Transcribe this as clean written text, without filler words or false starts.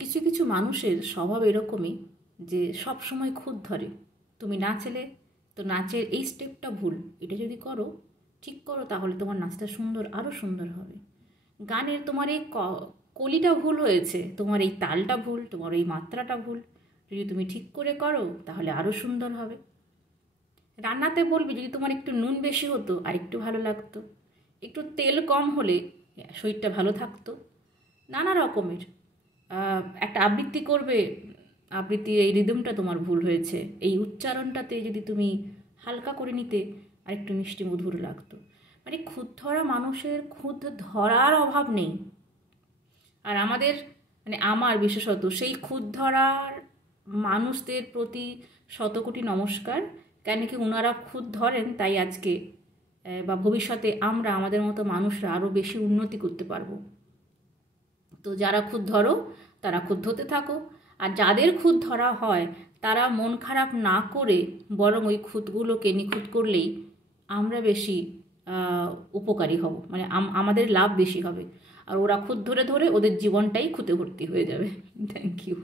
কিছু কিছু মানুষের স্বভাব এরকমই যে সব সময় খুঁত ধরে। তুমি নাচলে তো নাচের এই স্টেপটা ভুল, এটা যদি করো ঠিক করো তাহলে তোমার নাচটা সুন্দর, আরও সুন্দর হবে। গানের তোমার এই কলিটা ভুল হয়েছে, তোমার এই তালটা ভুল, তোমার এই মাত্রাটা ভুল, যদি তুমি ঠিক করে করো তাহলে আরও সুন্দর হবে। রান্নাতে বলবি যদি তোমার একটু নুন বেশি হতো আর একটু ভালো লাগতো, একটু তেল কম হলে শরীরটা ভালো থাকতো। নানা রকমের একটা আবৃত্তি করবে, আবৃত্তির এই রিদমটা তোমার ভুল হয়েছে, এই উচ্চারণটাতে যদি তুমি হালকা করে নিতে আর একটু মিষ্টি মধুর লাগতো। মানে খুঁত ধরা মানুষের খুঁত ধরার অভাব নেই। আর আমাদের মানে আমার বিশেষত সেই খুঁত ধরার মানুষদের প্রতি শতকোটি নমস্কার। কেন কি ওনারা খুঁত ধরেন, তাই আজকে বা ভবিষ্যতে আমরা আমাদের মতো মানুষরা আরও বেশি উন্নতি করতে পারবো। তো যারা খুঁত ধরো তারা খুঁত ধরতে থাকো, আর যাদের খুঁত ধরা হয় তারা মন খারাপ না করে বরং ওই খুঁতগুলোকে নিখুঁত করলেই আমরা বেশি উপকারী হব, মানে আমাদের লাভ বেশি হবে। আর ওরা খুঁত ধরে ধরে ওদের জীবনটাই খুঁতে ভর্তি হয়ে যাবে। Thank you.